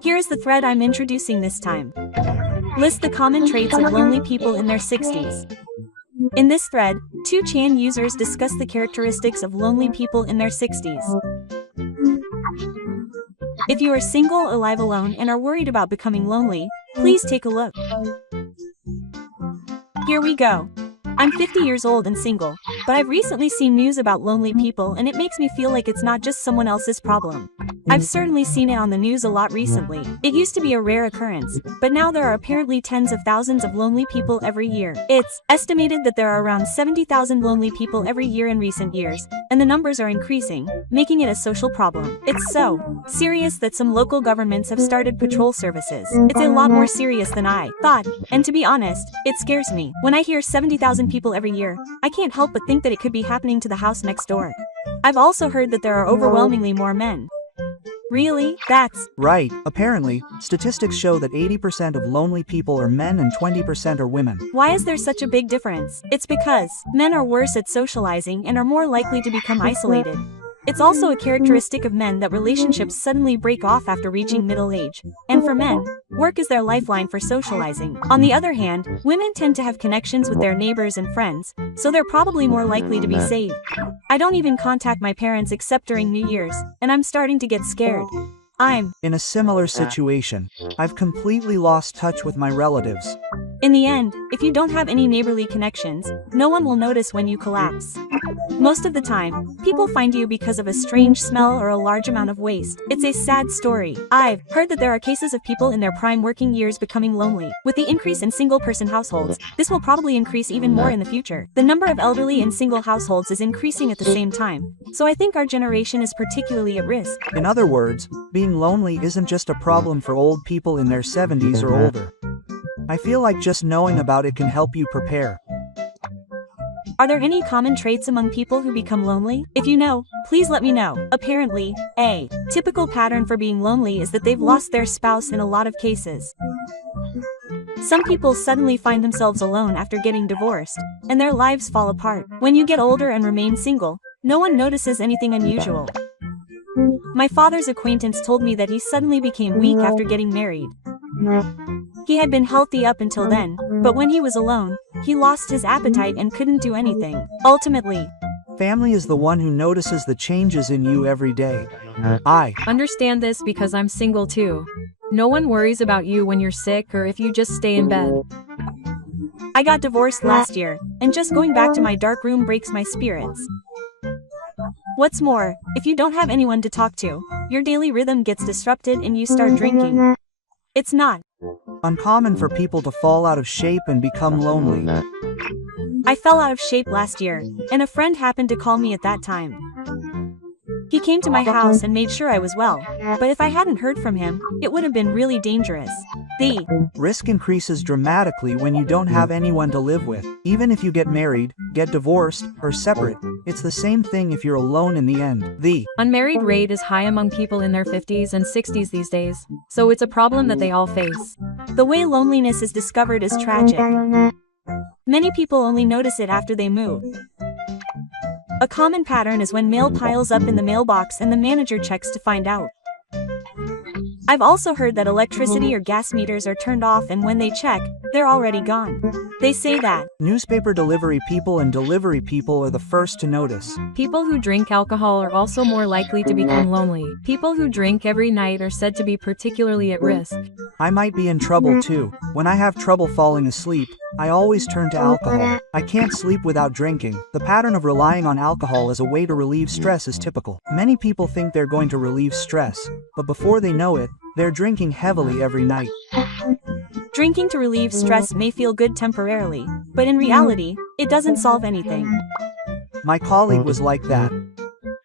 Here is the thread I'm introducing this time. List the common traits of lonely people in their 60s. In this thread, 2chan users discuss the characteristics of lonely people in their 60s. If you are single or live alone and are worried about becoming lonely, please take a look. Here we go. I'm 50 years old and single, but I've recently seen news about lonely people and it makes me feel like it's not just someone else's problem. I've certainly seen it on the news a lot recently. It used to be a rare occurrence, but now there are apparently tens of thousands of lonely people every year. It's estimated that there are around 70,000 lonely people every year in recent years, and the numbers are increasing, making it a social problem. It's so serious that some local governments have started patrol services. It's a lot more serious than I thought, and to be honest, it scares me. When I hear 70,000 people every year, I can't help but think that it could be happening to the house next door. I've also heard that there are overwhelmingly more men. Really? That's right. Apparently, statistics show that 80% of lonely people are men and 20% are women. Why is there such a big difference? It's because men are worse at socializing and are more likely to become isolated. It's also a characteristic of men that relationships suddenly break off after reaching middle age. And for men, work is their lifeline for socializing. On the other hand, women tend to have connections with their neighbors and friends, so they're probably more likely to be saved. I don't even contact my parents except during New Year's, and I'm starting to get scared. I'm in a similar situation. I've completely lost touch with my relatives. In the end, if you don't have any neighborly connections, no one will notice when you collapse. Most of the time, people find you because of a strange smell or a large amount of waste. It's a sad story. I've heard that there are cases of people in their prime working years becoming lonely. With the increase in single-person households, this will probably increase even more in the future. The number of elderly in single households is increasing at the same time, so I think our generation is particularly at risk. In other words, being lonely isn't just a problem for old people in their 70s or older. I feel like just knowing about it can help you prepare. Are there any common traits among people who become lonely? If you know, please let me know. Apparently, a typical pattern for being lonely is that they've lost their spouse in a lot of cases. Some people suddenly find themselves alone after getting divorced, and their lives fall apart. When you get older and remain single, no one notices anything unusual. My father's acquaintance told me that he suddenly became weak after getting married. He had been healthy up until then, but when he was alone, he lost his appetite and couldn't do anything. Ultimately, family is the one who notices the changes in you every day. I understand this because I'm single too. No one worries about you when you're sick or if you just stay in bed. I got divorced last year, and just going back to my dark room breaks my spirits. What's more, if you don't have anyone to talk to, your daily rhythm gets disrupted and you start drinking. It's not uncommon for people to fall out of shape and become lonely. I fell out of shape last year, and a friend happened to call me at that time. He came to my house and made sure I was well, but if I hadn't heard from him, it would have been really dangerous. The risk increases dramatically when you don't have anyone to live with. Even if you get married, get divorced, or separate, it's the same thing if you're alone in the end. The unmarried rate is high among people in their 50s and 60s these days, so it's a problem that they all face. The way loneliness is discovered is tragic. Many people only notice it after they move. A common pattern is when mail piles up in the mailbox and the manager checks to find out. I've also heard that electricity or gas meters are turned off and when they check, they're already gone. They say that newspaper delivery people and delivery people are the first to notice. People who drink alcohol are also more likely to become lonely. People who drink every night are said to be particularly at risk. I might be in trouble too. When I have trouble falling asleep, I always turn to alcohol. I can't sleep without drinking. The pattern of relying on alcohol as a way to relieve stress is typical. Many people think they're going to relieve stress, but before they know it, they're drinking heavily every night. Drinking to relieve stress may feel good temporarily, but in reality, it doesn't solve anything. My colleague was like that.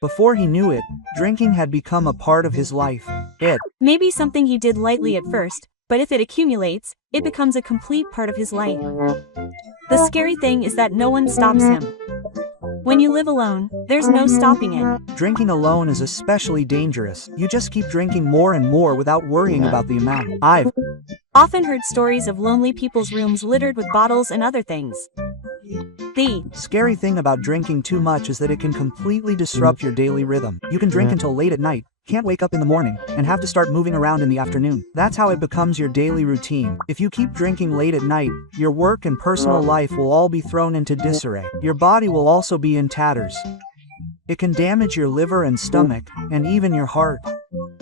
Before he knew it, drinking had become a part of his life. It may be something he did lightly at first, but if it accumulates, it becomes a complete part of his life. The scary thing is that no one stops him. When you live alone, there's no stopping it. Drinking alone is especially dangerous. You just keep drinking more and more without worrying about the amount. I've often heard stories of lonely people's rooms littered with bottles and other things. The scary thing about drinking too much is that it can completely disrupt your daily rhythm. You can drink until late at night, can't wake up in the morning, and have to start moving around in the afternoon. That's how it becomes your daily routine. If you keep drinking late at night, your work and personal life will all be thrown into disarray. Your body will also be in tatters. It can damage your liver and stomach, and even your heart.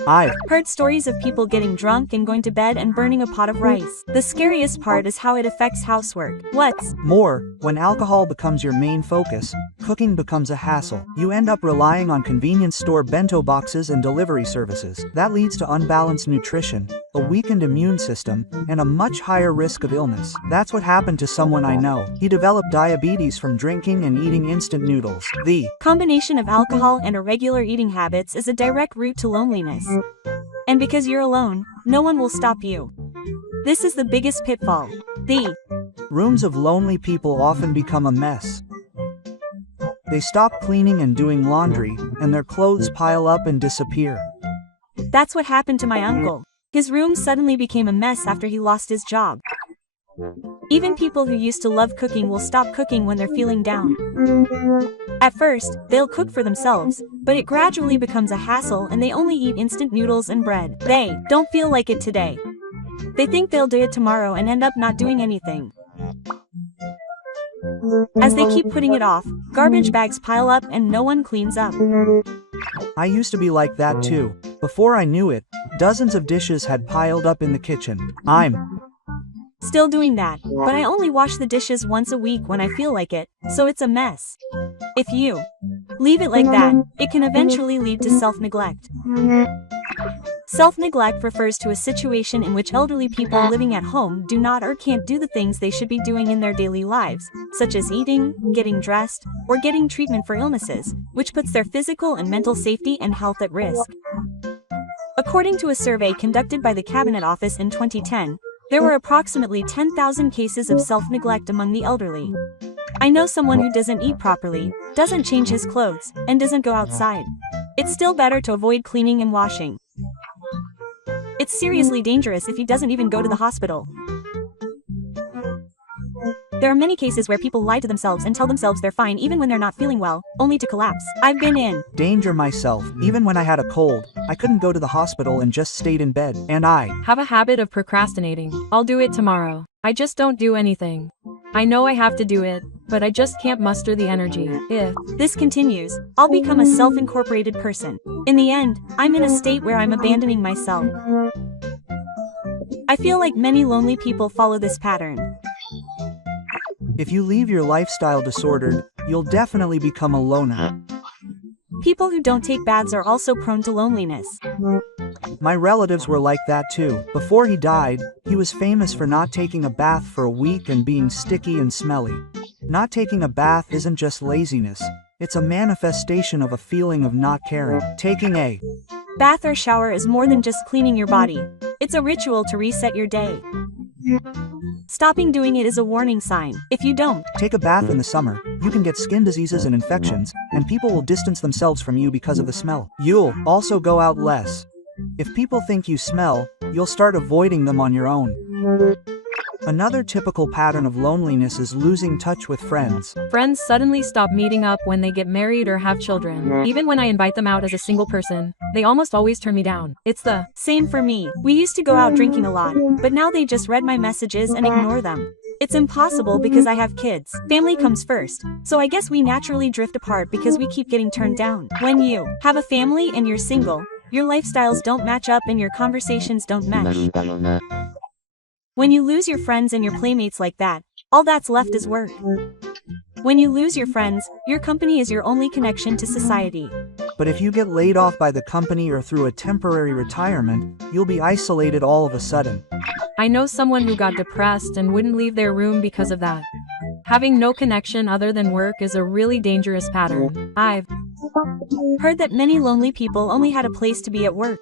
I've heard stories of people getting drunk and going to bed and burning a pot of rice. The scariest part is how it affects housework. What's more, when alcohol becomes your main focus, cooking becomes a hassle. You end up relying on convenience store bento boxes and delivery services. That leads to unbalanced nutrition, a weakened immune system, and a much higher risk of illness. That's what happened to someone I know. He developed diabetes from drinking and eating instant noodles. The combination of alcohol and irregular eating habits is a direct route to loneliness. And because you're alone, no one will stop you. This is the biggest pitfall. The rooms of lonely people often become a mess. They stop cleaning and doing laundry, and their clothes pile up and disappear. That's what happened to my uncle. His room suddenly became a mess after he lost his job. Even people who used to love cooking will stop cooking when they're feeling down. At first, they'll cook for themselves, but it gradually becomes a hassle and they only eat instant noodles and bread. They don't feel like it today. They think they'll do it tomorrow and end up not doing anything. As they keep putting it off, garbage bags pile up and no one cleans up. I used to be like that too. Before I knew it, dozens of dishes had piled up in the kitchen. I'm still doing that, but I only wash the dishes once a week when I feel like it, so it's a mess. If you leave it like that, it can eventually lead to self-neglect. Self-neglect refers to a situation in which elderly people living at home do not or can't do the things they should be doing in their daily lives, such as eating, getting dressed, or getting treatment for illnesses, which puts their physical and mental safety and health at risk. According to a survey conducted by the Cabinet Office in 2010, there were approximately 10,000 cases of self-neglect among the elderly. I know someone who doesn't eat properly, doesn't change his clothes, and doesn't go outside. It's still better to avoid cleaning and washing. It's seriously dangerous if he doesn't even go to the hospital. There are many cases where people lie to themselves and tell themselves they're fine even when they're not feeling well, only to collapse. I've been in danger myself. Even when I had a cold, I couldn't go to the hospital and just stayed in bed. And I have a habit of procrastinating. I'll do it tomorrow. I just don't do anything. I know I have to do it, but I just can't muster the energy. If this continues, I'll become a self-incorporated person. In the end, I'm in a state where I'm abandoning myself. I feel like many lonely people follow this pattern. If you leave your lifestyle disordered, you'll definitely become a loner. People who don't take baths are also prone to loneliness. My relatives were like that too. Before he died, he was famous for not taking a bath for a week and being sticky and smelly. Not taking a bath isn't just laziness. It's a manifestation of a feeling of not caring. Taking a bath or shower is more than just cleaning your body. It's a ritual to reset your day. Stopping doing it is a warning sign. If you don't take a bath in the summer, you can get skin diseases and infections, and people will distance themselves from you because of the smell. You'll also go out less. If people think you smell, you'll start avoiding them on your own. Another typical pattern of loneliness is losing touch with friends. Friends suddenly stop meeting up when they get married or have children. Even when I invite them out as a single person, they almost always turn me down. It's the same for me. We used to go out drinking a lot, but now they just read my messages and ignore them. It's impossible because I have kids. Family comes first, so I guess we naturally drift apart because we keep getting turned down. When you have a family and you're single, your lifestyles don't match up and your conversations don't mesh. When you lose your friends and your playmates like that, all that's left is work. When you lose your friends, your company is your only connection to society. But if you get laid off by the company or through a temporary retirement, you'll be isolated all of a sudden. I know someone who got depressed and wouldn't leave their room because of that. Having no connection other than work is a really dangerous pattern. I've heard that many lonely people only had a place to be at work.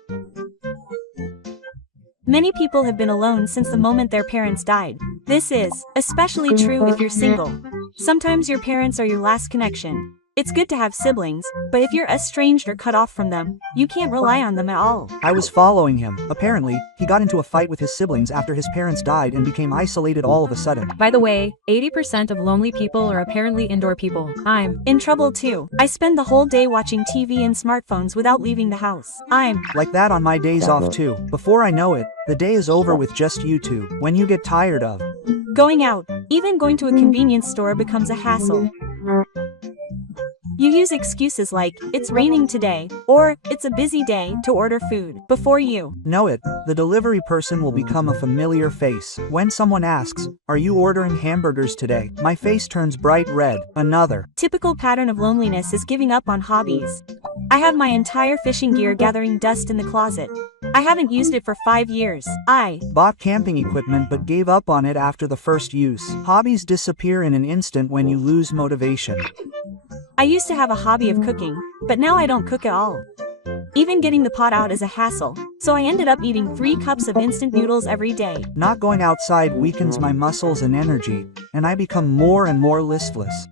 Many people have been alone since the moment their parents died. This is especially true if you're single. Sometimes your parents are your last connection. It's good to have siblings, but if you're estranged or cut off from them, you can't rely on them at all. I was following him. Apparently, he got into a fight with his siblings after his parents died and became isolated all of a sudden. By the way, 80% of lonely people are apparently indoor people. I'm In trouble too. I spend the whole day watching TV and smartphones without leaving the house. I'm Like that on my days off too. Before I know it, the day is over with just you two. When you get tired of going out. Even going to a convenience store becomes a hassle. You use excuses like, it's raining today, or, it's a busy day, to order food. Before you know it, the delivery person will become a familiar face. When someone asks, "Are you ordering hamburgers today?" my face turns bright red. Another typical pattern of loneliness is giving up on hobbies. I have my entire fishing gear gathering dust in the closet. I haven't used it for 5 years. I bought camping equipment but gave up on it after the first use. Hobbies disappear in an instant when you lose motivation. I used to have a hobby of cooking, but now I don't cook at all. Even getting the pot out is a hassle, so I ended up eating 3 cups of instant noodles every day. Not going outside weakens my muscles and energy, and I become more and more listless.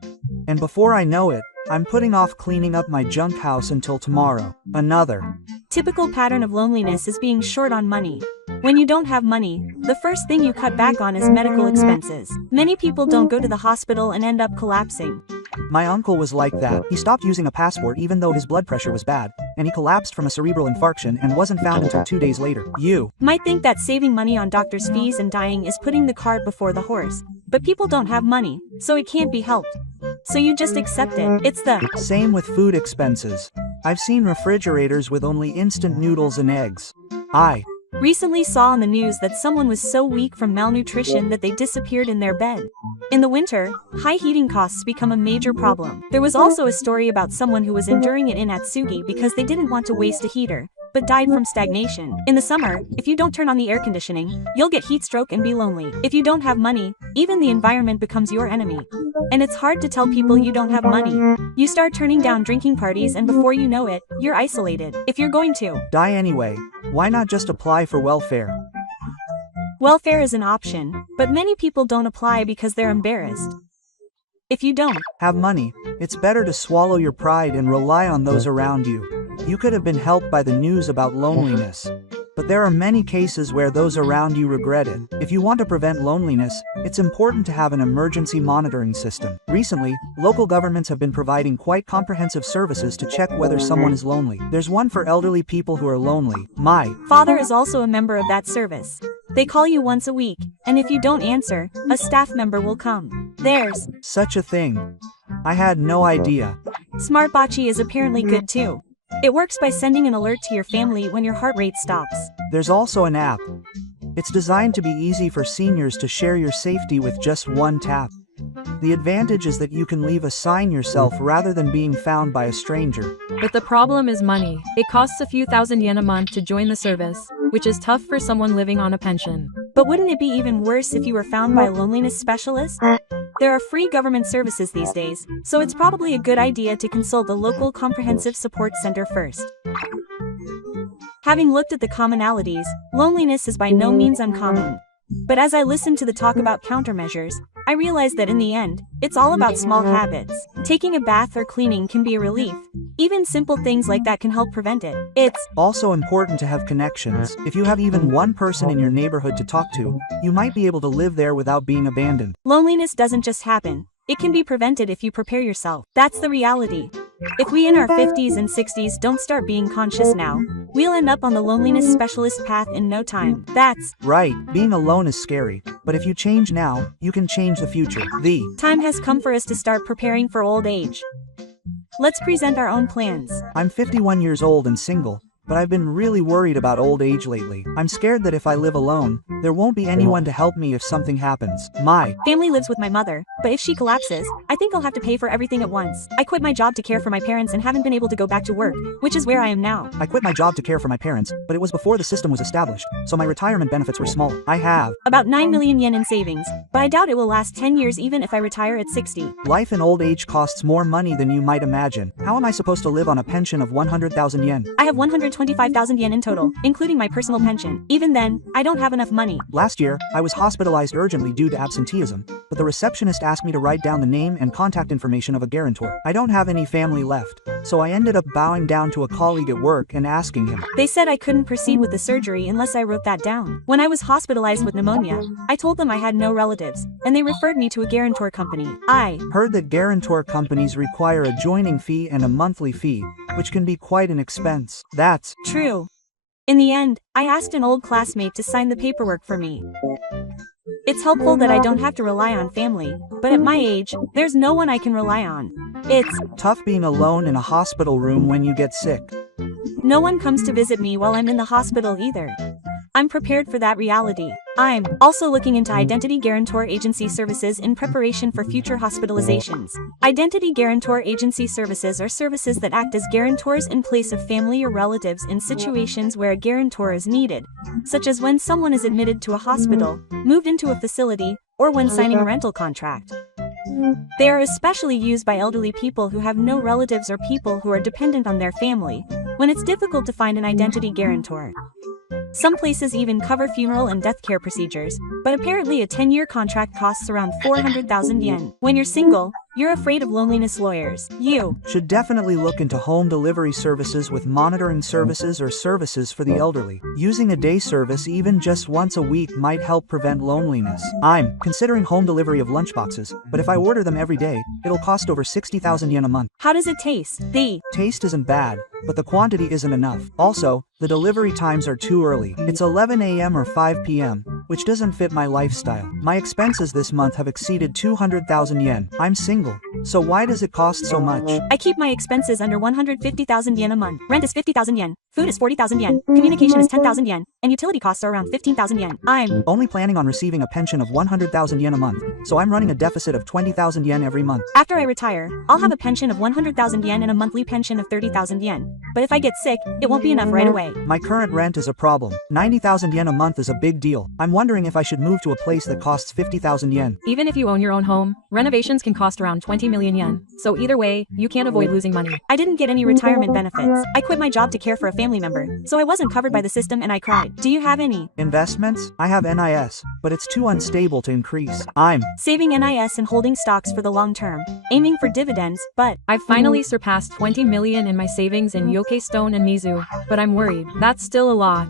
And before I know it, I'm putting off cleaning up my junk house until tomorrow. Another typical pattern of loneliness is being short on money. When you don't have money, the first thing you cut back on is medical expenses. Many people don't go to the hospital and end up collapsing. My uncle was like that. He stopped using a passport even though his blood pressure was bad, and he collapsed from a cerebral infarction and wasn't found until 2 days later. You might think that saving money on doctor's fees and dying is putting the cart before the horse, but people don't have money, so it can't be helped. So you just accept it. It's the same with food expenses. I've seen refrigerators with only instant noodles and eggs. I recently saw on the news that someone was so weak from malnutrition that they disappeared in their bed. In the winter, high heating costs become a major problem. There was also a story about someone who was enduring it in Atsugi because they didn't want to waste a heater, but died from stagnation. In the summer, if you don't turn on the air conditioning, you'll get heat stroke and be lonely. If you don't have money, even the environment becomes your enemy. And it's hard to tell people you don't have money. You start turning down drinking parties and before you know it, you're isolated. If you're going to die anyway, why not just apply for welfare? Welfare is an option, but many people don't apply because they're embarrassed. If you don't have money, it's better to swallow your pride and rely on those around you. You could have been helped by the news about loneliness. But there are many cases where those around you regret it. If you want to prevent loneliness, it's important to have an emergency monitoring system. Recently, local governments have been providing quite comprehensive services to check whether someone is lonely. There's one for elderly people who are lonely. My father is also a member of that service. They call you once a week, and if you don't answer, a staff member will come. There's such a thing. I had no idea. Smartbachi is apparently good too. It works by sending an alert to your family when your heart rate stops. There's also an app. It's designed to be easy for seniors to share your safety with just one tap. The advantage is that you can leave a sign yourself rather than being found by a stranger. But the problem is money. It costs a few thousand yen a month to join the service, which is tough for someone living on a pension. But wouldn't it be even worse if you were found by a loneliness specialist? There are free government services these days, so it's probably a good idea to consult a local comprehensive support center first. Having looked at the commonalities, loneliness is by no means uncommon. But as I listened to the talk about countermeasures, I realized that in the end, it's all about small habits. Taking a bath or cleaning can be a relief. Even simple things like that can help prevent it. It's also important to have connections. If you have even one person in your neighborhood to talk to, you might be able to live there without being abandoned. Loneliness doesn't just happen. It can be prevented if you prepare yourself. That's the reality. If we in our 50s and 60s don't start being conscious now, we'll end up on the loneliness specialist path in no time. That's right. Being alone is scary, but if you change now, you can change the future. The time has come for us to start preparing for old age. Let's present our own plans. I'm 51 years old and single, but I've been really worried about old age lately. I'm scared that if I live alone, there won't be anyone to help me if something happens. My family lives with my mother, but if she collapses, I think I'll have to pay for everything at once. I quit my job to care for my parents and haven't been able to go back to work, which is where I am now. I quit my job to care for my parents, but it was before the system was established, so my retirement benefits were small. I have about 9 million yen in savings, but I doubt it will last 10 years even if I retire at 60. Life in old age costs more money than you might imagine. How am I supposed to live on a pension of 100,000 yen? I have 125,000 yen in total, including my personal pension. Even then, I don't have enough money. me. Last year, I was hospitalized urgently due to absenteeism, but the receptionist asked me to write down the name and contact information of a guarantor. I don't have any family left, so I ended up bowing down to a colleague at work and asking him. They said I couldn't proceed with the surgery unless I wrote that down. When I was hospitalized with pneumonia, I told them I had no relatives, and they referred me to a guarantor company. I Heard that guarantor companies require a joining fee and a monthly fee, which can be quite an expense. That's True. In the end, I asked an old classmate to sign the paperwork for me. It's helpful that I don't have to rely on family, but at my age, there's no one I can rely on. It's tough being alone in a hospital room when you get sick. no one comes to visit me while I'm in the hospital either. I'm prepared for that reality. I'm also looking into identity guarantor agency services in preparation for future hospitalizations. Identity guarantor agency services are services that act as guarantors in place of family or relatives in situations where a guarantor is needed, such as when someone is admitted to a hospital, moved into a facility, or when signing a rental contract. They are especially used by elderly people who have no relatives or people who are dependent on their family, when it's difficult to find an identity guarantor. Some places even cover funeral and death care procedures, but apparently a 10-year contract costs around 400,000 yen. When you're single, you're afraid of loneliness lawyers. You Should definitely look into home delivery services with monitoring services or services for the elderly. Using a day service even just once a week might help prevent loneliness. I'm considering home delivery of lunchboxes, but if I order them every day, it'll cost over 60,000 yen a month. How does it taste? The Taste isn't bad, but the quantity isn't enough. Also, the delivery times are too early. It's 11 a.m. or 5 p.m., which doesn't fit my lifestyle. My expenses this month have exceeded 200,000 yen. I'm single, so why does it cost so much? I keep my expenses under 150,000 yen a month. Rent is 50,000 yen, food is 40,000 yen, communication is 10,000 yen, and utility costs are around 15,000 yen. I'm Only planning on receiving a pension of 100,000 yen a month, so I'm running a deficit of 20,000 yen every month. After I retire, I'll have a pension of 100,000 yen and a monthly pension of 30,000 yen. But if I get sick, it won't be enough right away. My current rent is a problem. 90,000 yen a month is a big deal. I'm wondering if I should move to a place that costs 50,000 yen. Even if you own your own home, renovations can cost around 20 million yen. So either way, you can't avoid losing money. I didn't get any retirement benefits. I quit my job to care for a family member, so I wasn't covered by the system and I cried. Do you have any? Investments? I have NIS, but it's too unstable to increase. I'm Saving NIS and holding stocks for the long term, aiming for dividends, but I've finally surpassed 20 million in my savings in Yoke Stone and Mizu, but I'm worried. That's still a lot.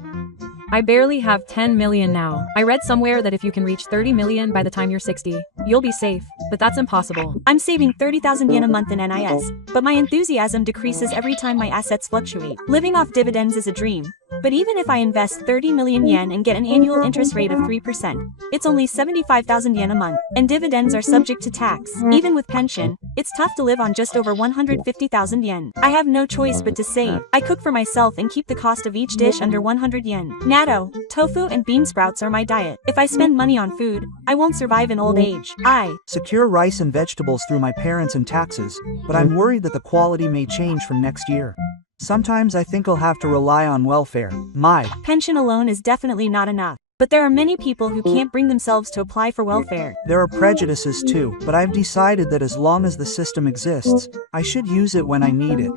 I barely have 10 million now. I read somewhere that if you can reach 30 million by the time you're 60, you'll be safe, but that's impossible. I'm saving 30,000 yen a month in NIS, but my enthusiasm decreases every time my assets fluctuate. Living off dividends is a dream, but even if I invest 30 million yen and get an annual interest rate of 3%, it's only 75,000 yen a month, and dividends are subject to tax. Even with pension, it's tough to live on just over 150,000 yen. I have no choice but to save. I cook for myself and keep the cost of each dish under 100 yen. Natto, tofu and bean sprouts are my diet. If I spend money on food, I won't survive in old age. I secure rice and vegetables through my parents and taxes, but I'm worried that the quality may change from next year. Sometimes I think I'll have to rely on welfare. My pension alone is definitely not enough. But there are many people who can't bring themselves to apply for welfare. There are prejudices too, but I've decided that as long as the system exists, I should use it when I need it.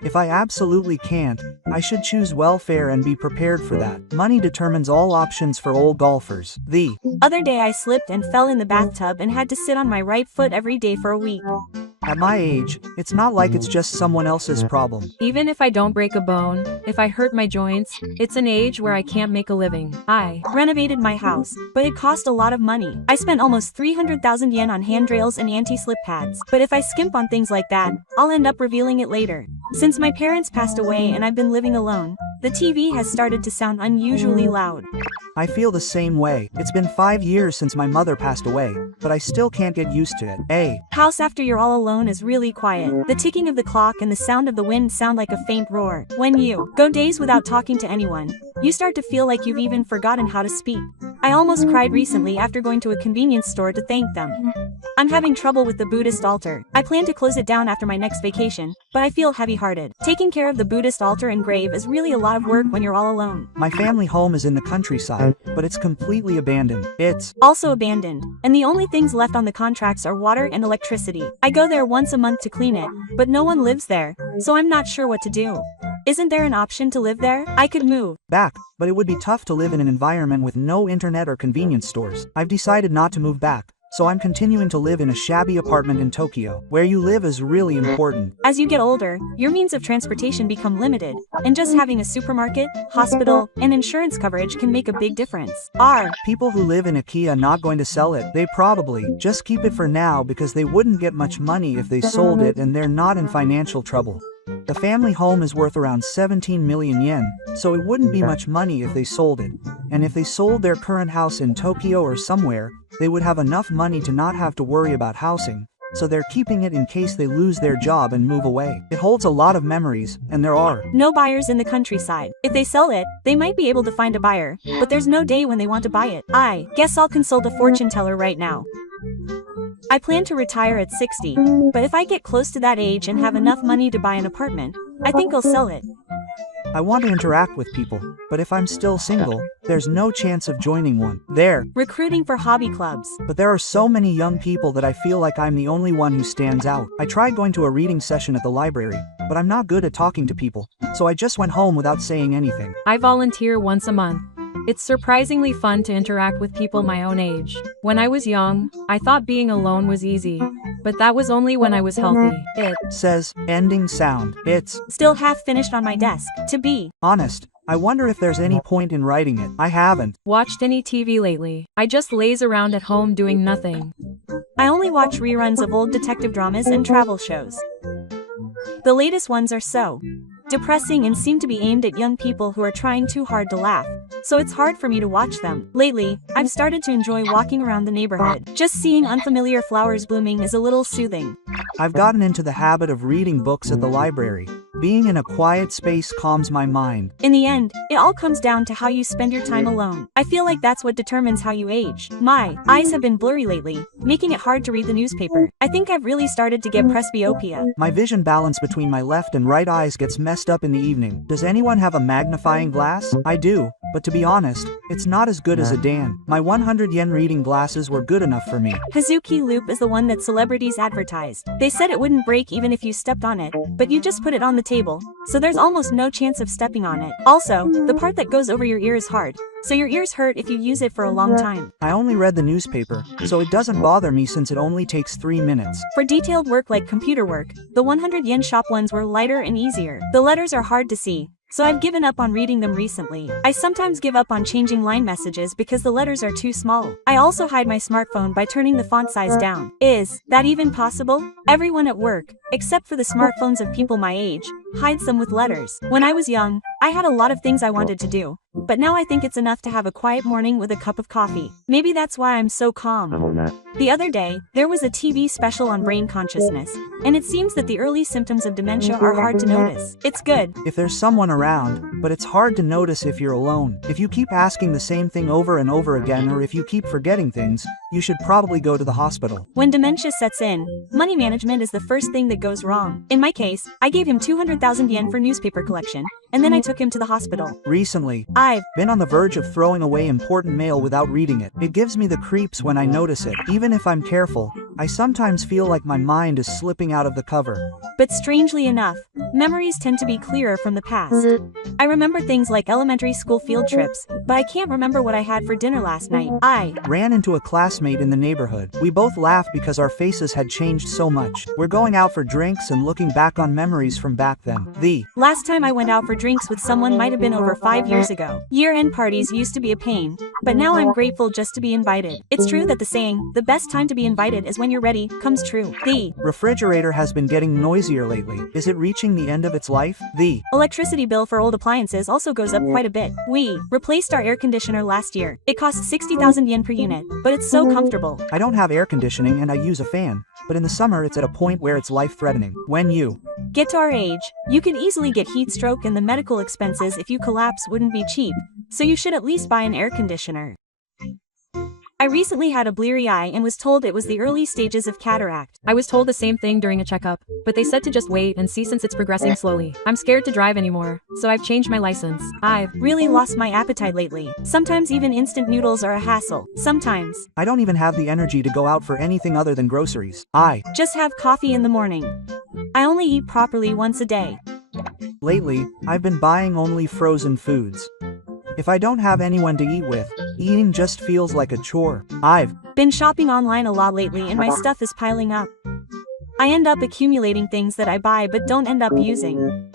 If I absolutely can't, I should choose welfare and be prepared for that. Money determines all options for old golfers. The other day I slipped and fell in the bathtub and had to sit on my right foot every day for a week. At my age, it's not like it's just someone else's problem. Even if I don't break a bone, if I hurt my joints, it's an age where I can't make a living. I renovated my house, but it cost a lot of money. I spent almost 300,000 yen on handrails and anti-slip pads. But if I skimp on things like that, I'll end up revealing it later. Since my parents passed away and I've been living alone, the TV has started to sound unusually loud. I feel the same way. It's been 5 years since my mother passed away, but I still can't get used to it. A house after you're all alone is really quiet. The ticking of the clock and the sound of the wind sound like a faint roar. When you go days without talking to anyone, you start to feel like you've even forgotten how to speak. I almost cried recently after going to a convenience store to thank them. I'm having trouble with the Buddhist altar. I plan to close it down after my next vacation, but I feel heavy-hearted. Taking care of the Buddhist altar and grave is really a lot of work when you're all alone. My family home is in the countryside, but it's completely abandoned. It's also abandoned, and the only things left on the contracts are water and electricity. I go there once a month to clean it, but no one lives there, so I'm not sure what to do. Isn't there an option to live there? I could move back, but it would be tough to live in an environment with no internet or convenience stores. I've decided not to move back, so I'm continuing to live in a shabby apartment in Tokyo. Where you live is really important. As you get older, your means of transportation become limited, and just having a supermarket, hospital, and insurance coverage can make a big difference. People who live in IKEA not going to sell it. They probably just keep it for now because they wouldn't get much money if they sold it and they're not in financial trouble. The family home is worth around 17 million yen, so it wouldn't be much money if they sold it. And if they sold their current house in Tokyo or somewhere, they would have enough money to not have to worry about housing, so they're keeping it in case they lose their job and move away. It holds a lot of memories, and there are no buyers in the countryside. If they sell it, they might be able to find a buyer, but there's no day when they want to buy it. I guess I'll consult a fortune teller right now. I plan to retire at 60, but if I get close to that age and have enough money to buy an apartment, I think I'll sell it. I want to interact with people, but if I'm still single, there's no chance of joining one. Recruiting for hobby clubs. But there are so many young people that I feel like I'm the only one who stands out. I tried going to a reading session at the library, but I'm not good at talking to people, so I just went home without saying anything. I volunteer once a month. It's surprisingly fun to interact with people my own age. When I was young, I thought being alone was easy, but that was only when I was healthy. It says, ending sound. It's still half finished on my desk. To be honest, I wonder if there's any point in writing it. I haven't watched any TV lately. I just laze around at home doing nothing. I only watch reruns of old detective dramas and travel shows. The latest ones are so depressing and seem to be aimed at young people who are trying too hard to laugh, so it's hard for me to watch them. Lately, I've started to enjoy walking around the neighborhood. Just seeing unfamiliar flowers blooming is a little soothing. I've gotten into the habit of reading books at the library. Being in a quiet space calms my mind. In the end, it all comes down to how you spend your time alone. I feel like that's what determines how you age. My eyes have been blurry lately, making it hard to read the newspaper. I think I've really started to get presbyopia. My vision balance between my left and right eyes gets messed up in the evening. Does anyone have a magnifying glass? I do, but to be honest, it's not as good as a Dan. My 100 yen reading glasses were good enough for me. Hazuki Loop is the one that celebrities advertised. They said it wouldn't break even if you stepped on it, but you just put it on the table, so there's almost no chance of stepping on it. Also, the part that goes over your ear is hard, so your ears hurt if you use it for a long time. I only read the newspaper, so it doesn't bother me since it only takes 3 minutes. For detailed work like computer work, the 100 yen shop ones were lighter and easier. The letters are hard to see, so I've given up on reading them recently. I sometimes give up on changing line messages because the letters are too small. I also hide my smartphone by turning the font size down. Is that even possible? Everyone at work, except for the smartphones of people my age, hides them with letters. When I was young, I had a lot of things I wanted to do, but now I think it's enough to have a quiet morning with a cup of coffee. Maybe that's why I'm so calm. The other day, there was a TV special on brain consciousness, and it seems that the early symptoms of dementia are hard to notice. It's good if there's someone around, but it's hard to notice if you're alone. If you keep asking the same thing over and over again, or if you keep forgetting things, you should probably go to the hospital. When dementia sets in, money management is the first thing that goes wrong. In my case, I gave him 200,000 yen for newspaper collection, and then I took him to the hospital. Recently, I've been on the verge of throwing away important mail without reading it. It gives me the creeps when I notice it. Even if I'm careful, I sometimes feel like my mind is slipping out of the cover. But strangely enough, memories tend to be clearer from the past. I remember things like elementary school field trips, but I can't remember what I had for dinner last night. I ran into a classmate in the neighborhood. We both laughed because our faces had changed so much. We're going out for drinks and looking back on memories from back then. The last time I went out for drinks with someone might have been over 5 years ago. Year-end parties used to be a pain, but now I'm grateful just to be invited. It's true that the saying, the best time to be invited is when you're ready, comes true. The refrigerator has been getting noisier lately. Is it reaching the end of its life? The electricity bill for old appliances also goes up quite a bit. We replaced our air conditioner last year. It costs 60,000 yen per unit, but it's so comfortable. I don't have air conditioning and I use a fan, but in the summer it's at a point where it's life-threatening. When you get to our age, you could easily get heat stroke, and the medical expenses if you collapse wouldn't be cheap, so you should at least buy an air conditioner. I recently had a bleary eye and was told it was the early stages of cataract. I was told the same thing during a checkup, but they said to just wait and see since it's progressing slowly. I'm scared to drive anymore, so I've changed my license. I've really lost my appetite lately. Sometimes even instant noodles are a hassle. Sometimes I don't even have the energy to go out for anything other than groceries. I just have coffee in the morning. I only eat properly once a day. Lately, I've been buying only frozen foods. If I don't have anyone to eat with, eating just feels like a chore. I've been shopping online a lot lately and my stuff is piling up. I end up accumulating things that I buy but don't end up using.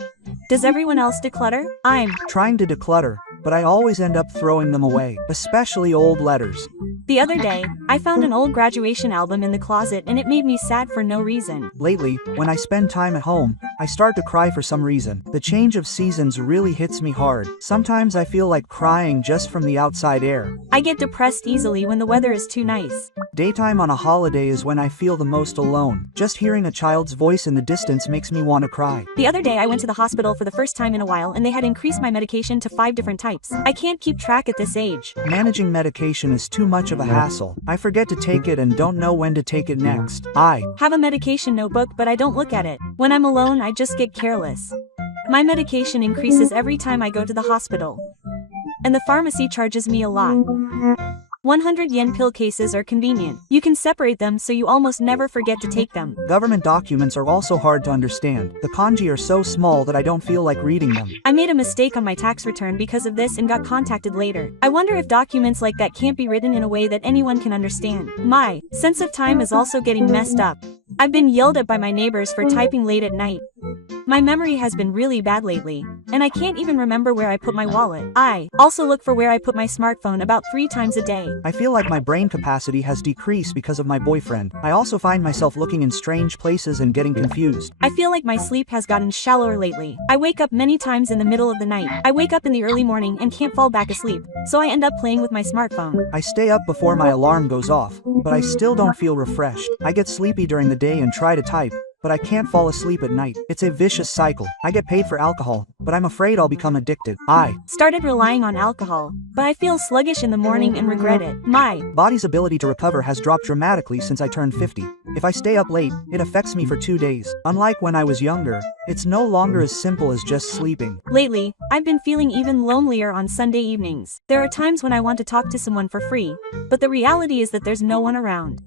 Does everyone else declutter? I'm trying to declutter, but I always end up throwing them away, especially old letters. The other day, I found an old graduation album in the closet and it made me sad for no reason. Lately, when I spend time at home, I start to cry for some reason. The change of seasons really hits me hard. Sometimes I feel like crying just from the outside air. I get depressed easily when the weather is too nice. Daytime on a holiday is when I feel the most alone. Just hearing a child's voice in the distance makes me want to cry. The other day I went to the hospital for the first time in a while and they had increased my medication to 5 different types. I can't keep track at this age. Managing medication is too much of a hassle. I forget to take it and don't know when to take it next. I have a medication notebook but I don't look at it. When I'm alone I just get careless. My medication increases every time I go to the hospital. And the pharmacy charges me a lot. 100 yen pill cases are convenient. You can separate them so you almost never forget to take them. Government documents are also hard to understand. The kanji are so small that I don't feel like reading them. I made a mistake on my tax return because of this and got contacted later. I wonder if documents like that can't be written in a way that anyone can understand. My sense of time is also getting messed up. I've been yelled at by my neighbors for typing late at night. My memory has been really bad lately, and I can't even remember where I put my wallet. I also look for where I put my smartphone about 3 times a day. I feel like my brain capacity has decreased because of my boyfriend. I also find myself looking in strange places and getting confused. I feel like my sleep has gotten shallower lately. I wake up many times in the middle of the night. I wake up in the early morning and can't fall back asleep, so I end up playing with my smartphone. I stay up before my alarm goes off, but I still don't feel refreshed. I get sleepy during the day and try to type, but I can't fall asleep at night. It's a vicious cycle. I get paid for alcohol, but I'm afraid I'll become addicted. I started relying on alcohol, but I feel sluggish in the morning and regret it. My body's ability to recover has dropped dramatically since I turned 50. If I stay up late, it affects me for 2 days. Unlike when I was younger, it's no longer as simple as just sleeping. Lately, I've been feeling even lonelier on Sunday evenings. There are times when I want to talk to someone for free, but the reality is that there's no one around.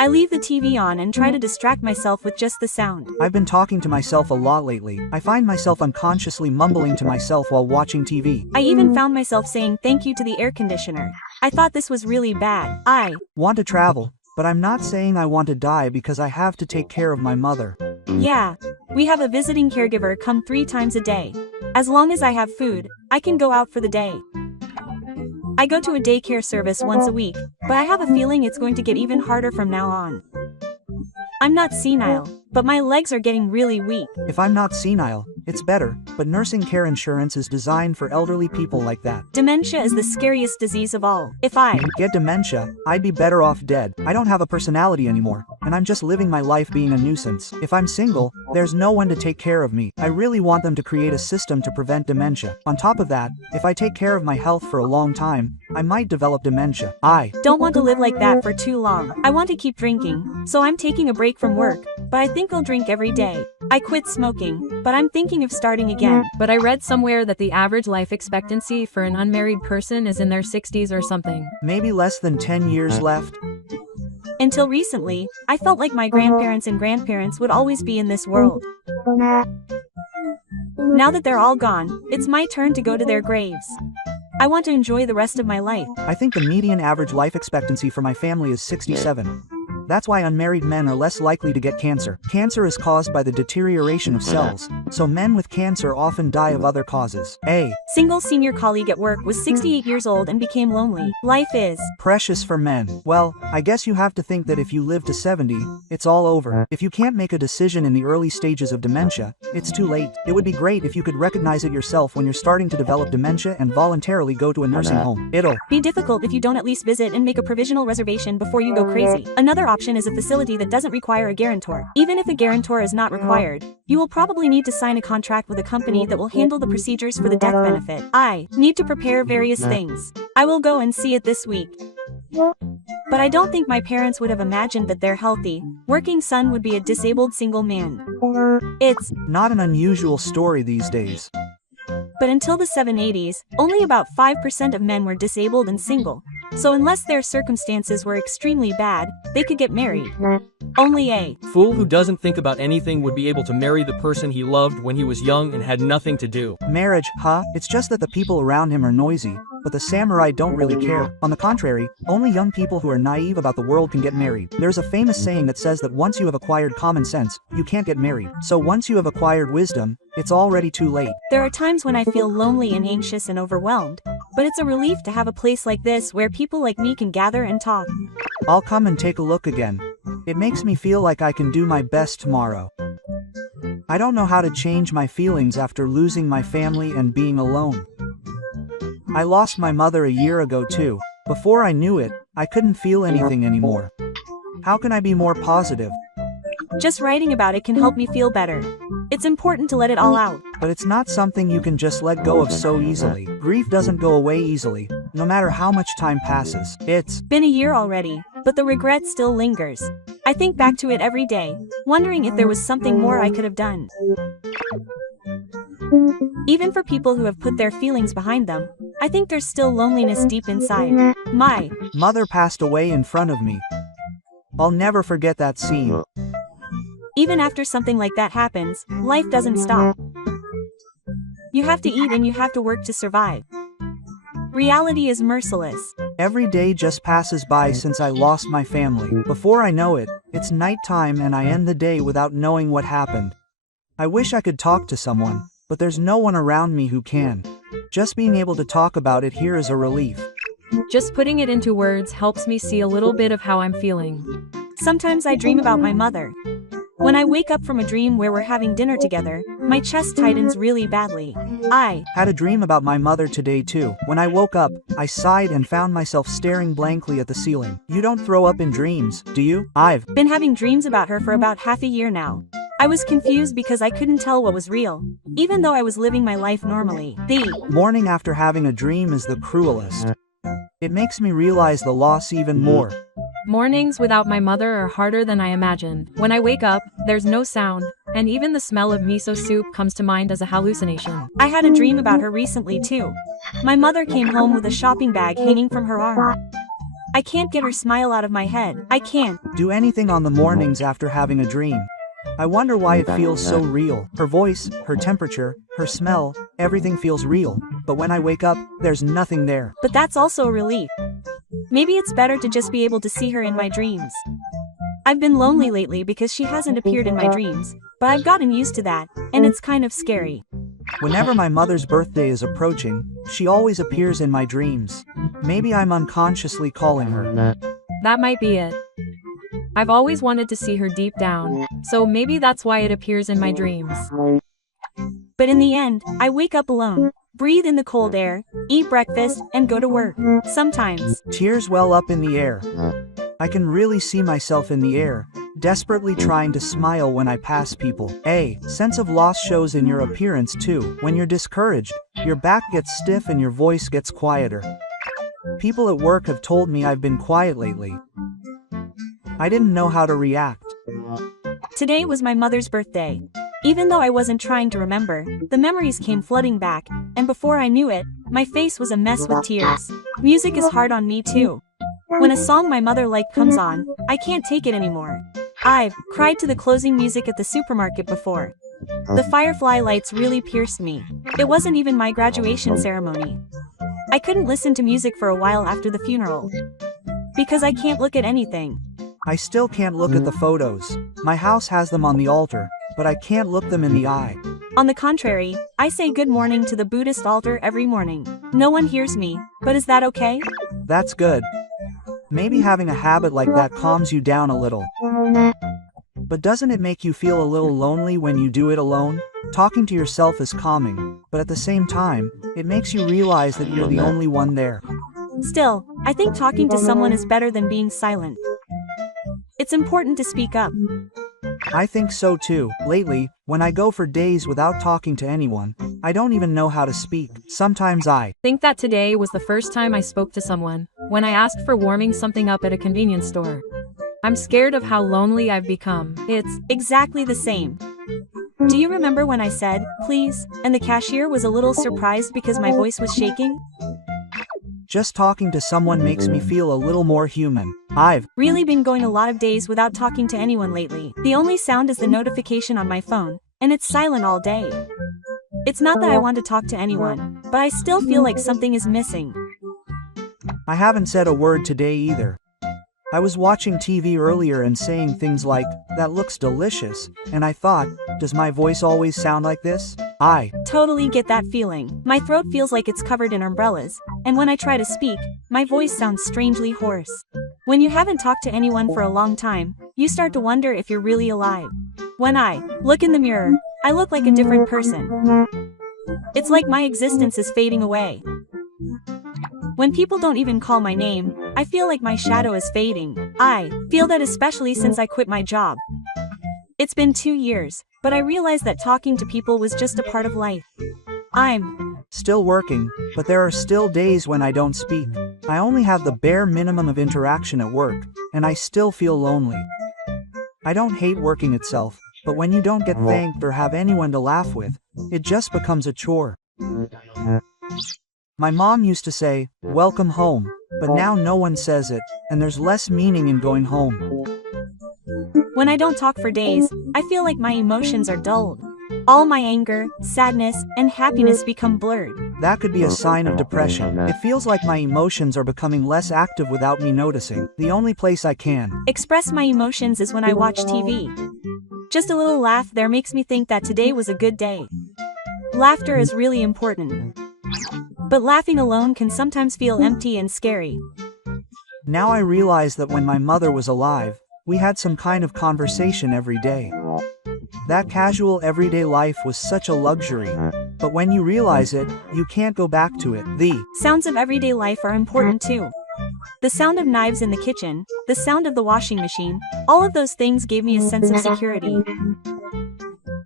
I leave the TV on and try to distract myself with just the sound. I've been talking to myself a lot lately. I find myself unconsciously mumbling to myself while watching TV. I even found myself saying thank you to the air conditioner. I thought this was really bad. I want to travel, but I'm not saying I want to die because I have to take care of my mother. Yeah, we have a visiting caregiver come 3 times a day. As long as I have food, I can go out for the day. I go to a daycare service once a week, but I have a feeling it's going to get even harder from now on. I'm not senile, but my legs are getting really weak. If I'm not senile, it's better, but nursing care insurance is designed for elderly people like that. Dementia is the scariest disease of all. If I get dementia, I'd be better off dead. I don't have a personality anymore, and I'm just living my life being a nuisance. If I'm single, there's no one to take care of me. I really want them to create a system to prevent dementia. On top of that, if I take care of my health for a long time, I might develop dementia. I don't want to live like that for too long. I want to keep drinking, so I'm taking a break from work, but I think I'll drink every day. I quit smoking, but I'm thinking of starting again. But I read somewhere that the average life expectancy for an unmarried person is in their 60s or something. Maybe less than 10 years left. Until recently, I felt like my grandparents and grandparents would always be in this world. Now that they're all gone, it's my turn to go to their graves. I want to enjoy the rest of my life. I think the median average life expectancy for my family is 67. That's why unmarried men are less likely to get cancer. Cancer is caused by the deterioration of cells, so men with cancer often die of other causes. A single senior colleague at work was 68 years old and became lonely. Life is precious for men. Well, I guess you have to think that if you live to 70, it's all over. If you can't make a decision in the early stages of dementia, it's too late. It would be great if you could recognize it yourself when you're starting to develop dementia and voluntarily go to a nursing home. It'll be difficult if you don't at least visit and make a provisional reservation before you go crazy. Another option is a facility that doesn't require a guarantor. Even if a guarantor is not required, you will probably need to sign a contract with a company that will handle the procedures for the death benefit. I need to prepare various things. I will go and see it this week. But I don't think my parents would have imagined that their healthy, working son would be a disabled single man. It's not an unusual story these days. But until the 780s, only about 5% of men were disabled and single. So unless their circumstances were extremely bad, they could get married. Only a fool who doesn't think about anything would be able to marry the person he loved when he was young and had nothing to do. Marriage, huh? It's just that the people around him are noisy, but the samurai don't really care. On the contrary, only young people who are naive about the world can get married. There's a famous saying that says that once you have acquired common sense, you can't get married. So once you have acquired wisdom, it's already too late. There are times when I feel lonely and anxious and overwhelmed, but it's a relief to have a place like this where people like me can gather and talk. I'll come and take a look again. It makes me feel like I can do my best tomorrow. I don't know how to change my feelings after losing my family and being alone. I lost my mother a year ago too. Before I knew it, I couldn't feel anything anymore. How can I be more positive? Just writing about it can help me feel better. It's important to let it all out. But it's not something you can just let go of so easily. Grief doesn't go away easily, no matter how much time passes. It's been a year already, but the regret still lingers. I think back to it every day, wondering if there was something more I could have done. Even for people who have put their feelings behind them, I think there's still loneliness deep inside. My mother passed away in front of me. I'll never forget that scene. Even after something like that happens, life doesn't stop. You have to eat and you have to work to survive. Reality is merciless. Every day just passes by since I lost my family. Before I know it, it's nighttime and I end the day without knowing what happened. I wish I could talk to someone, but there's no one around me who can. Just being able to talk about it here is a relief. Just putting it into words helps me see a little bit of how I'm feeling. Sometimes I dream about my mother. When I wake up from a dream where we're having dinner together, my chest tightens really badly. I had a dream about my mother today too. When I woke up, I sighed and found myself staring blankly at the ceiling. You don't throw up in dreams, do you? I've been having dreams about her for about half a year now. I was confused because I couldn't tell what was real, even though I was living my life normally. The morning after having a dream is the cruelest. It makes me realize the loss even more. Mornings without my mother are harder than I imagined. When I wake up, there's no sound, and even the smell of miso soup comes to mind as a hallucination. I had a dream about her recently too. My mother came home with a shopping bag hanging from her arm. I can't get her smile out of my head. I can't do anything on the mornings after having a dream. I wonder why it feels so real. Her voice, her temperature, her smell, everything feels real. But when I wake up, there's nothing there. But that's also a relief. Maybe it's better to just be able to see her in my dreams. I've been lonely lately because she hasn't appeared in my dreams, but I've gotten used to that, and it's kind of scary. Whenever my mother's birthday is approaching, she always appears in my dreams. Maybe I'm unconsciously calling her. That might be it. I've always wanted to see her deep down, so maybe that's why it appears in my dreams. But in the end, I wake up alone, breathe in the cold air, eat breakfast, and go to work. Sometimes tears well up in the air. I can really see myself in the air, desperately trying to smile when I pass people. A sense of loss shows in your appearance too. When you're discouraged, your back gets stiff and your voice gets quieter. People at work have told me I've been quiet lately. I didn't know how to react. Today was my mother's birthday. Even though I wasn't trying to remember, the memories came flooding back, and before I knew it, my face was a mess with tears. Music is hard on me too. When a song my mother liked comes on, I can't take it anymore. I've cried to the closing music at the supermarket before. The firefly lights really pierced me. It wasn't even my graduation ceremony. I couldn't listen to music for a while after the funeral. Because I can't look at anything. I still can't look at the photos. My house has them on the altar, but I can't look them in the eye. On the contrary, I say good morning to the Buddhist altar every morning. No one hears me, but is that okay? That's good. Maybe having a habit like that calms you down a little. But doesn't it make you feel a little lonely when you do it alone? Talking to yourself is calming, but at the same time, it makes you realize that you're the only one there. Still, I think talking to someone is better than being silent. It's important to speak up. I think so too. Lately, when I go for days without talking to anyone, I don't even know how to speak. Sometimes I think that today was the first time I spoke to someone, when I asked for warming something up at a convenience store. I'm scared of how lonely I've become. It's exactly the same. Do you remember when I said, please, and the cashier was a little surprised because my voice was shaking? Just talking to someone makes me feel a little more human. I've really been going a lot of days without talking to anyone lately. The only sound is the notification on my phone, and it's silent all day. It's not that I want to talk to anyone, but I still feel like something is missing. I haven't said a word today either. I was watching TV earlier and saying things like, "That looks delicious," and I thought, does my voice always sound like this? I Totally get that feeling. My throat feels like it's covered in umbrellas, and when I try to speak, my voice sounds strangely hoarse. When you haven't talked to anyone for a long time, you start to wonder if you're really alive. When I look in the mirror, I look like a different person. It's like my existence is fading away. When people don't even call my name, I feel like my shadow is fading. I feel that especially since I quit my job. It's been 2 years, but I realized that talking to people was just a part of life. I'm still working, but there are still days when I don't speak. I only have the bare minimum of interaction at work, and I still feel lonely. I don't hate working itself, but when you don't get thanked or have anyone to laugh with, it just becomes a chore. My mom used to say, "Welcome home," but now no one says it, and there's less meaning in going home. When I don't talk for days, I feel like my emotions are dulled. All my anger, sadness, and happiness become blurred. That could be a sign of depression. It feels like my emotions are becoming less active without me noticing. The only place I can express my emotions is when I watch TV. Just a little laugh there makes me think that today was a good day. Laughter is really important. But laughing alone can sometimes feel empty and scary. Now I realize that when my mother was alive, we had some kind of conversation every day. That casual everyday life was such a luxury. But when you realize it, you can't go back to it. The sounds of everyday life are important too. The sound of knives in the kitchen, the sound of the washing machine, all of those things gave me a sense of security.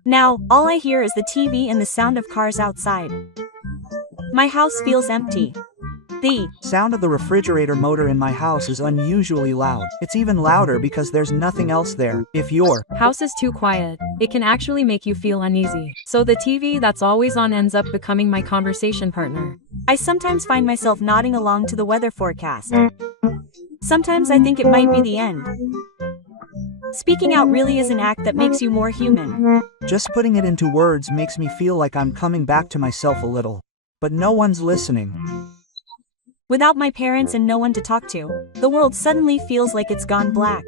Now, all I hear is the TV and the sound of cars outside. My house feels empty. The sound of the refrigerator motor in my house is unusually loud. It's even louder because there's nothing else there. If your house is too quiet, it can actually make you feel uneasy. So the TV that's always on ends up becoming my conversation partner. I sometimes find myself nodding along to the weather forecast. Sometimes I think it might be the end. Speaking out really is an act that makes you more human. Just putting it into words makes me feel like I'm coming back to myself a little. But no one's listening. Without my parents and no one to talk to, the world suddenly feels like it's gone black.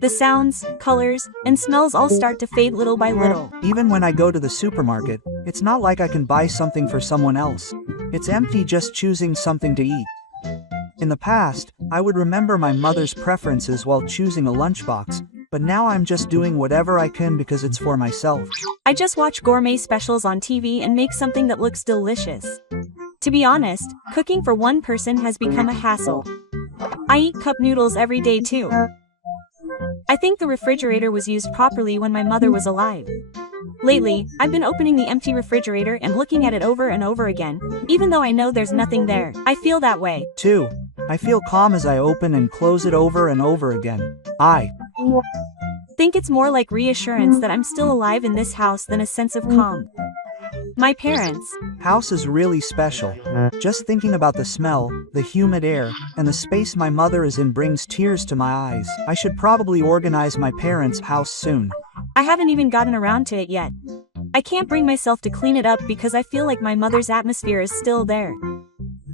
The sounds, colors, and smells all start to fade little by little. Even when I go to the supermarket, it's not like I can buy something for someone else. It's empty just choosing something to eat. In the past, I would remember my mother's preferences while choosing a lunchbox, but now I'm just doing whatever I can because it's for myself. I just watch gourmet specials on TV and make something that looks delicious. To be honest, cooking for one person has become a hassle. I eat cup noodles every day too. I think the refrigerator was used properly when my mother was alive. Lately, I've been opening the empty refrigerator and looking at it over and over again, even though I know there's nothing there. I feel that way. Too. I feel calm as I open and close it over and over again. I think it's more like reassurance that I'm still alive in this house than a sense of calm. My parents' house is really special. Just thinking about the smell, the humid air, and the space my mother is in brings tears to my eyes. I should probably organize my parents' house soon. I haven't even gotten around to it yet. I can't bring myself to clean it up because I feel like my mother's atmosphere is still there.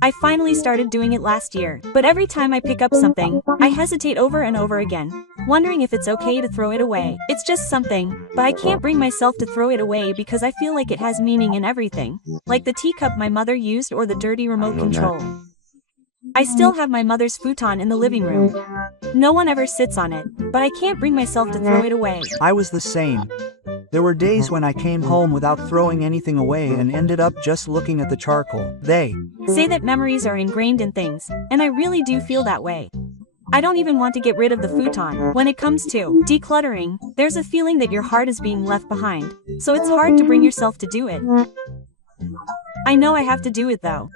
I finally started doing it last year, but every time I pick up something, I hesitate over and over again, wondering if it's okay to throw it away. It's just something, but I can't bring myself to throw it away because I feel like it has meaning in everything, like the teacup my mother used or the dirty remote control. I still have my mother's futon in the living room. No one ever sits on it, but I can't bring myself to throw it away. I was the same. There were days when I came home without throwing anything away and ended up just looking at the charcoal. They say that memories are ingrained in things, and I really do feel that way. I don't even want to get rid of the futon. When it comes to decluttering, there's a feeling that your heart is being left behind, so it's hard to bring yourself to do it. I know I have to do it though.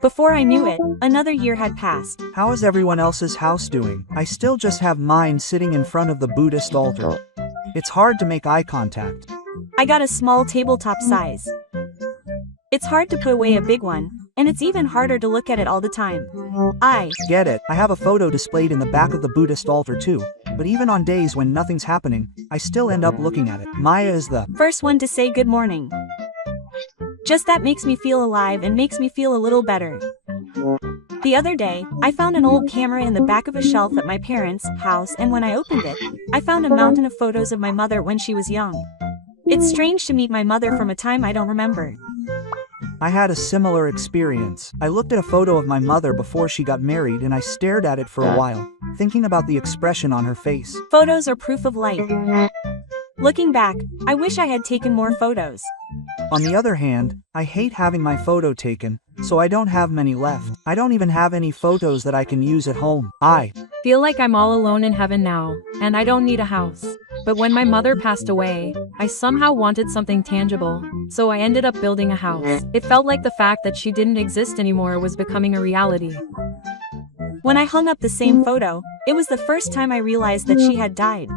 Before I knew it, another year had passed. How is everyone else's house doing? I still just have mine sitting in front of the Buddhist altar. It's hard to make eye contact. I got a small tabletop size. It's hard to put away a big one, and it's even harder to look at it all the time. I Get it, I have a photo displayed in the back of the Buddhist altar too. But even on days when nothing's happening, I still end up looking at it. Maya is the first one to say good morning. Just that makes me feel alive and makes me feel a little better. The other day, I found an old camera in the back of a shelf at my parents' house, and when I opened it, I found a mountain of photos of my mother when she was young. It's strange to meet my mother from a time I don't remember. I had a similar experience. I looked at a photo of my mother before she got married and I stared at it for a while, thinking about the expression on her face. Photos are proof of life. Looking back, I wish I had taken more photos. On the other hand, I hate having my photo taken, so I don't have many left. I don't even have any photos that I can use at home. I Feel like I'm all alone in heaven now, and I don't need a house. But when my mother passed away, I somehow wanted something tangible, so I ended up building a house. It felt like the fact that she didn't exist anymore was becoming a reality. When I hung up the same photo, it was the first time I realized that she had died.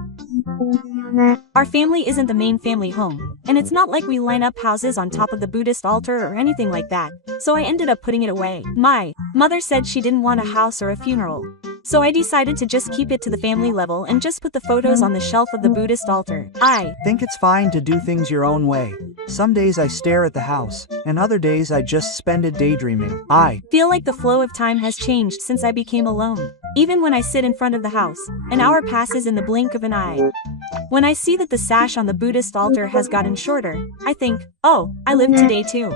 Our family isn't the main family home, and it's not like we line up houses on top of the Buddhist altar or anything like that, so I ended up putting it away. My mother said she didn't want a house or a funeral, so I decided to just keep it to the family level and just put the photos on the shelf of the Buddhist altar. I think it's fine to do things your own way. Some days I stare at the house, and other days I just spend it daydreaming. I feel like the flow of time has changed since I became alone. Even when I sit in front of the house, an hour passes in the blink of an eye. When I see that the sash on the Buddhist altar has gotten shorter, I think, oh, I lived today too.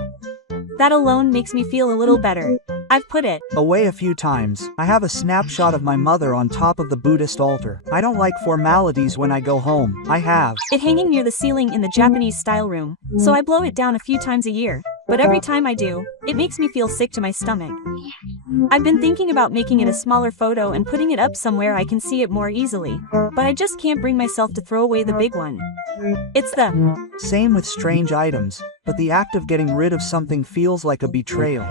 That alone makes me feel a little better. I've put it away a few times. I have a snapshot of my mother on top of the Buddhist altar. I don't like formalities when I go home. I have it hanging near the ceiling in the Japanese style room, so I blow it down a few times a year. But every time I do, it makes me feel sick to my stomach. I've been thinking about making it a smaller photo and putting it up somewhere I can see it more easily, but I just can't bring myself to throw away the big one. It's the same with strange items, but the act of getting rid of something feels like a betrayal.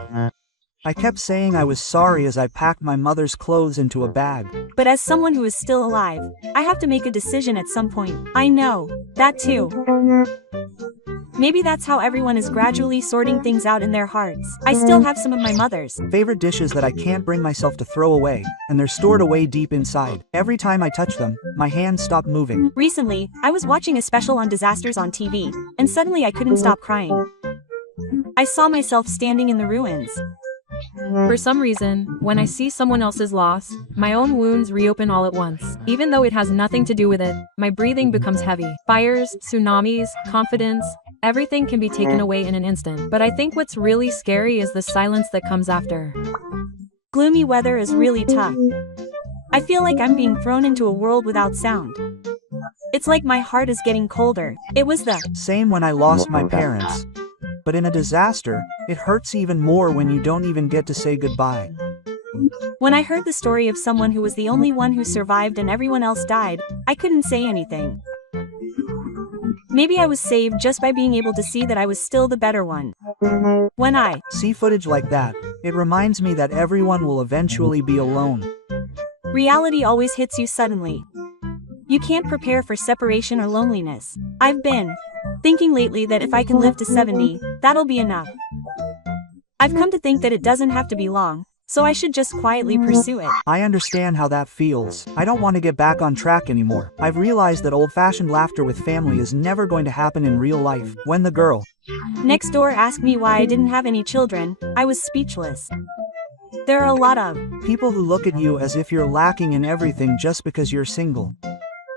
I kept saying I was sorry as I packed my mother's clothes into a bag. But as someone who is still alive, I have to make a decision at some point. I know that too. Maybe that's how everyone is gradually sorting things out in their hearts. I still have some of my mother's favorite dishes that I can't bring myself to throw away, and they're stored away deep inside. Every time I touch them, my hands stop moving. Recently, I was watching a special on disasters on TV, and suddenly I couldn't stop crying. I saw myself standing in the ruins. For some reason, when I see someone else's loss, my own wounds reopen all at once. Even though it has nothing to do with it, my breathing becomes heavy. Fires, tsunamis, confidence, everything can be taken away in an instant. But I think what's really scary is the silence that comes after. Gloomy weather is really tough. I feel like I'm being thrown into a world without sound. It's like my heart is getting colder. It was the same when I lost my parents. But in a disaster, it hurts even more when you don't even get to say goodbye. When I heard the story of someone who was the only one who survived and everyone else died, I couldn't say anything. Maybe I was saved just by being able to see that I was still the better one. When I see footage like that, it reminds me that everyone will eventually be alone. Reality always hits you suddenly. You can't prepare for separation or loneliness. I've been thinking lately that if I can live to 70, that'll be enough. I've come to think that it doesn't have to be long, so I should just quietly pursue it. I understand how that feels. I don't want to get back on track anymore. I've realized that old-fashioned laughter with family is never going to happen in real life. When the girl next door asked me why I didn't have any children, I was speechless. There are a lot of people who look at you as if you're lacking in everything just because you're single.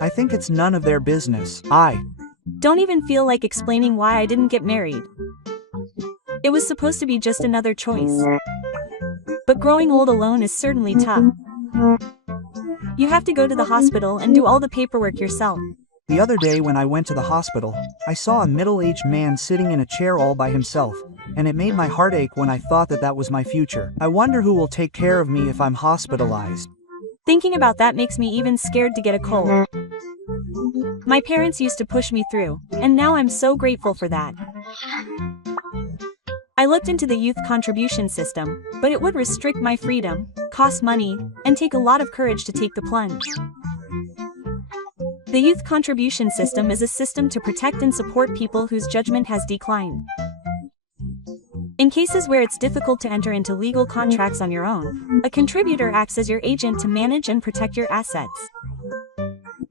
I think it's none of their business. I don't even feel like explaining why I didn't get married. It was supposed to be just another choice. But growing old alone is certainly tough. You have to go to the hospital and do all the paperwork yourself. The other day when I went to the hospital, I saw a middle-aged man sitting in a chair all by himself, and it made my heart ache when I thought that that was my future. I wonder who will take care of me if I'm hospitalized. Thinking about that makes me even scared to get a cold. My parents used to push me through, and now I'm so grateful for that. I looked into the youth contribution system, but it would restrict my freedom, cost money, and take a lot of courage to take the plunge. The youth contribution system is a system to protect and support people whose judgment has declined. In cases where it's difficult to enter into legal contracts on your own, a contributor acts as your agent to manage and protect your assets.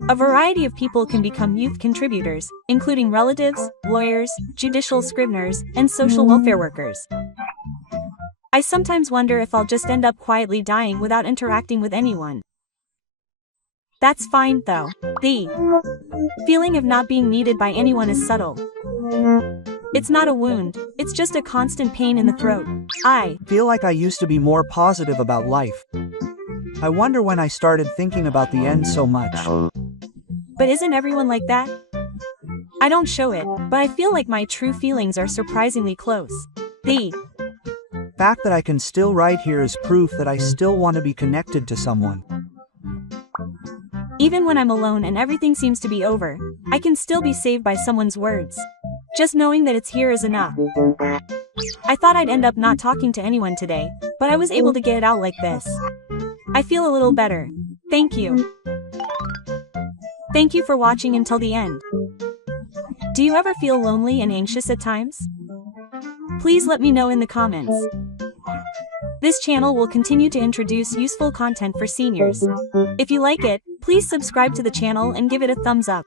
A variety of people can become youth contributors, including relatives, lawyers, judicial scriveners, and social welfare workers. I sometimes wonder if I'll just end up quietly dying without interacting with anyone. That's fine, though. The feeling of not being needed by anyone is subtle. It's not a wound, it's just a constant pain in the throat. I feel like I used to be more positive about life. I wonder when I started thinking about the end so much. But isn't everyone like that? I don't show it, but I feel like my true feelings are surprisingly close. The fact that I can still write here is proof that I still want to be connected to someone. Even when I'm alone and everything seems to be over, I can still be saved by someone's words. Just knowing that it's here is enough. I thought I'd end up not talking to anyone today, but I was able to get it out like this. I feel a little better. Thank you. Thank you for watching until the end. Do you ever feel lonely and anxious at times? Please let me know in the comments. This channel will continue to introduce useful content for seniors. If you like it, please subscribe to the channel and give it a thumbs up.